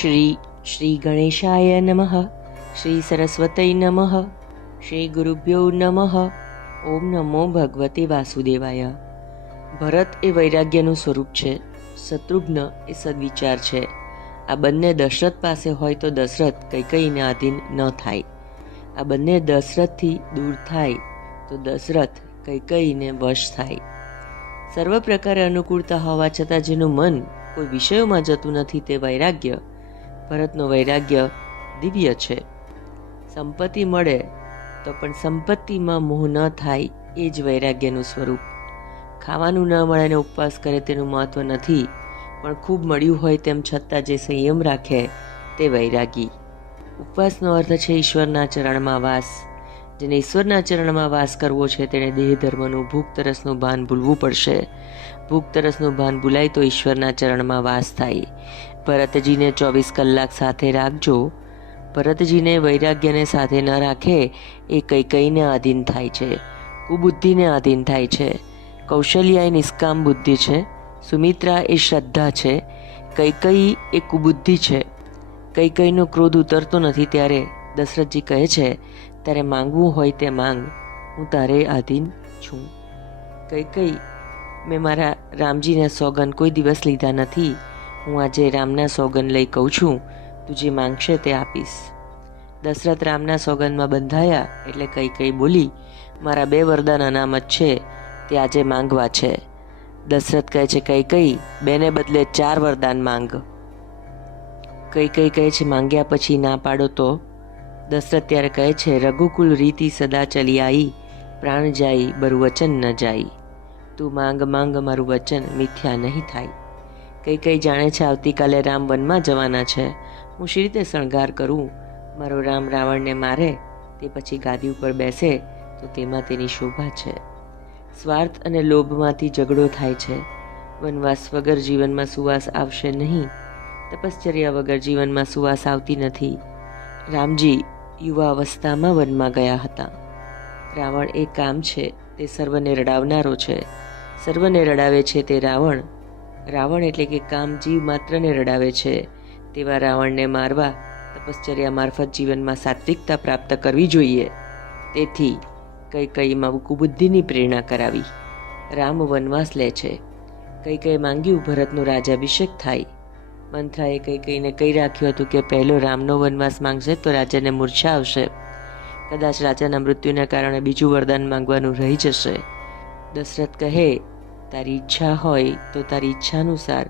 શ્રી શ્રી ગણેશાય નમઃ શ્રી સરસ્વતય નમઃ શ્રી ગુરુભ્યો નમઃ ઓમ નમો ભગવતે વાસુદેવાય ભરત એ વૈરાગ્યનું સ્વરૂપ છે, શત્રુઘ્ન એ સદવિચાર છે. આ બંને દશરથ પાસે હોય તો દશરથ કૈકઈને આધીન ન થાય. આ બંને દશરથથી દૂર થાય તો દશરથ કૈકઈને વશ થાય. સર્વ પ્રકારે અનુકૂળતા હોવા છતાં જેનું મન કોઈ વિષયોમાં જતું નથી તે વૈરાગ્ય ભરતનું વૈરાગ્ય દિવ્ય છે. સંપત્તિ મળે તો પણ સંપત્તિમાં મોહ ન થાય એ જ વૈરાગ્યનું સ્વરૂપ. ખાવાનું ન મળે અને ઉપવાસ કરે તેનું મહત્વ નથી, પણ ખૂબ મળ્યું હોય તેમ છતાં જે સંયમ રાખે તે વૈરાગી. ઉપવાસનો અર્થ છે ઈશ્વરના ચરણમાં વાસ. જેને ઈશ્વરના ચરણમાં વાસ કરવો છે તેણે દેહ ધર્મનું ભૂખ તરસનું ભાન ભૂલવું પડશે. ભૂખ તરસનું ભાન ભૂલાય તો ઈશ્વરના ચરણમાં વાસ થાય. ભરતજીને ચોવીસ કલાક સાથે રાખજો. ભરતજીને વૈરાગ્યને સાથે ન રાખે એ કઈ કઈને આધીન થાય છે. કુબુદ્ધિને આધીન થાય છે. કૌશલ્યા એ નિષ્કામ બુદ્ધિ છે. સુમિત્રા એ શ્રદ્ધા છે. કઈ કઈ એ કુબુદ્ધિ છે. કઈ કઈનો ક્રોધ ઉતરતો નથી ત્યારે દશરથજી કહે છે, તારે માંગવું હોય તે માંગ. હું તારે આધીન છું. કઈ કઈ, મેં મારા રામજીના સોગન કોઈ દિવસ લીધા નથી. હું આજે રામના સોગન લઈ કહું છું, તું જે માંગશે તે આપીશ. દશરથ રામના સોગનમાં બંધાયા એટલે કઈ કઈ બોલી, મારા બે વરદાન અનામત છે, તે આજે માંગવા છે. દશરથ કહે છે, કઈ કઈ, બેને બદલે ચાર વરદાન માંગ. કઈ કઈ કહે છે, માંગ્યા પછી ના પાડો તો? દશરથ ત્યારે કહે છે, રઘુકુલ રીતિ સદા ચલી આઈ, પ્રાણ જાય બરું વચન ન જાય. તું માંગ માંગ મારું વચન મિથ્યા નહીં થાય. કઈ કઈ જાણે છે આવતીકાલે રામ વનમાં જવાના છે. હું શી રીતે શણગાર કરું? મારો રામ રાવણને મારે, તે પછી ગાદી ઉપર બેસે, તો તેમાં તેની શોભા છે. સ્વાર્થ અને લોભમાંથી ઝઘડો થાય છે. વનવાસ વગર જીવનમાં સુવાસ આવશે નહીં. તપશ્ચર્યા વગર જીવનમાં સુવાસ આવતી નથી. રામજી યુવા અવસ્થામાં વનમાં ગયા હતા. રાવણ એ કામ છે, તે સર્વને રડાવનારો છે. સર્વને રડાવે છે તે રાવણ. રાવણ એટલે કે કામજીવ માત્રને રડાવે છે. તેવા રાવણને મારવા તપશ્ચર્યા મારફત જીવનમાં સાત્વિકતા પ્રાપ્ત કરવી જોઈએ. તેથી કઈ કઈમાં કુબુદ્ધિની પ્રેરણા કરાવી. રામ વનવાસ લે છે. કઈ કઈ માંગ્યું ભરતનો રાજાભિષેક થાય. મંથરાએ કઈ કઈને કહી રાખ્યું હતું કે પહેલો રામનો વનવાસ માંગશે તો રાજાને મૂર્છા આવશે. કદાચ રાજાના મૃત્યુને કારણે બીજું વરદાન માંગવાનું રહી જશે. દશરથ કહે તારી ઈચ્છા હોય તો તારી ઈચ્છા અનુસાર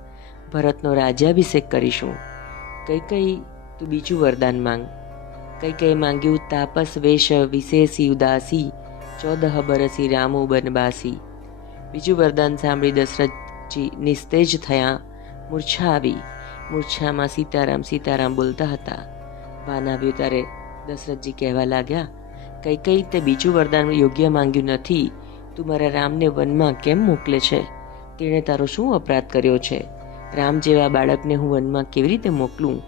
ભરતનો રાજ્યાભિષેક કરીશું. કઈ કઈ તું બીજું વરદાન માંગ. કઈ કઈ માંગ્યું તાપસ વેશ વિશેષી ઉદાસી, ચૌદહ બરસી રામુ બનબાસી. બીજું વરદાન સાંભળી દશરથજી નિસ્તેજ થયા. મૂર્છા આવી. મૂર્છામાં સીતારામ સીતારામ બોલતા હતા. ભાન આવ્યું ત્યારે દશરથજી કહેવા લાગ્યા, કઈ કઈ તે બીજું વરદાન યોગ્ય માંગ્યું નથી. તું મારા રામને વનમાં કેમ મોકલે છે? તેણે તારો શું અપરાધ કર્યો છે? રામ જેવા બાળકને હું વનમાં કેવી રીતે મોકલું?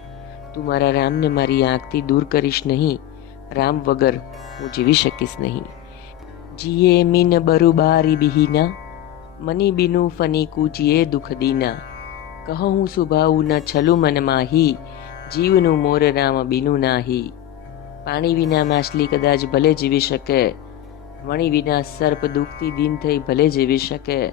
તું મારા રામને મારી આંખથી દૂર કરીશ નહીં. રામ વગર હું જીવી શકીશ નહીં. જીએ મીન બરુબારી બિહીના. મની બિનુ ફની કૂચીએ દુઃખ દીના. કહું સુભાવું ન છલું મન માહી. જીવનું મોર રામ બિનુ નાહી. પાણી વિના માછલી કદાચ ભલે જીવી શકે. મણી વિના સર્પ દુખતી દિન થઈ ભલે જીવી શકે,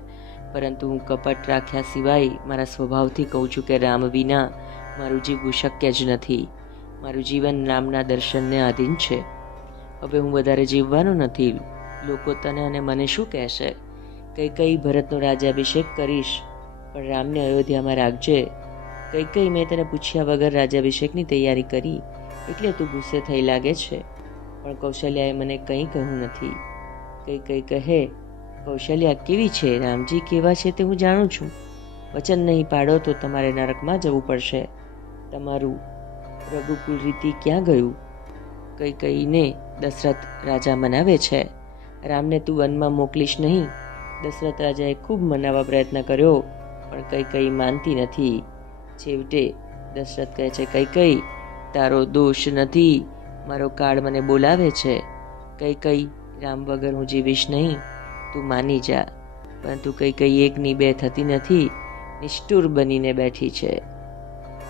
પરંતુ હું કપટ રાખ્યા સિવાય મારા સ્વભાવથી કહું છું કે રામ વિના મારું જીવવું શક્ય જ નથી. મારું જીવન રામના દર્શનને આધીન છે. હવે હું વધારે જીવવાનું નથી. લોકો તને અને મને શું કહેશે? કઈ કઈ ભરતનો રાજાભિષેક કરીશ, પણ રામને અયોધ્યામાં રાખજે. કઈ કઈ મેં તને પૂછ્યા વગર રાજાભિષેકની તૈયારી કરી, એટલે તું ગુસ્સે થઈ લાગે છે. પણ કૌશલ્યાએ મને કંઈ કહ્યું નથી. કઈ કઈ કહે. કૌશલ્યા, કેવી છે? રામજી કેવા છે તે હું જાણું છું. વચન નહીં પાડો તો તમારે નરકમાં જવું પડશે. તમારું રઘુકુલ રીતિ ક્યાં ગયું? કઈ કઈને દશરથ રાજા મનાવે છે. રામને તું વનમાં મોકલીશ નહીં. દશરથ રાજાએ ખૂબ મનાવવા પ્રયત્ન કર્યો, પણ કઈ કઈ માનતી નથી. છેવટે દશરથ કહે છે, કઈ કઈ, તારો દોષ નથી. મારો કાળ મને બોલાવે છે. કઈ કઈ રામ વગર હું જીવીશ નહીં, તું માની જા. પરંતુ કઈ કઈ એકની બે થતી નથી, નિષ્ઠુર બનીને બેઠી છે.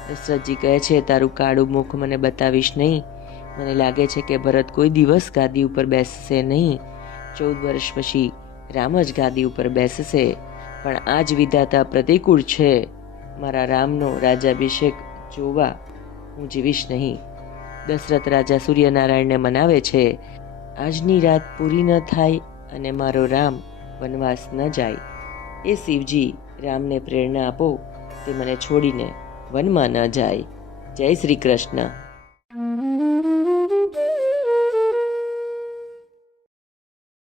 દશરથજી કહે છે, તારું કાળું મુખ મને બતાવીશ નહીં. મને લાગે છે કે ભરત કોઈ દિવસ ગાદી ઉપર બેસશે નહીં. ચૌદ વર્ષ પછી રામ જ ગાદી ઉપર બેસશે. પણ આ જ વિધાતા પ્રતિકૂળ છે. મારા રામનો રાજાભિષેક જોવા હું જીવીશ નહીં. દશરથ રાજા સૂર્યનારાયણને મનાવે છે આજની રાત પૂરી ન થાય અને મારો રામ વનવાસ ન જાય. એ શિવજી રામને પ્રેરણા આપો તે મને છોડીને વનમાં ન જાય. જય શ્રી કૃષ્ણ.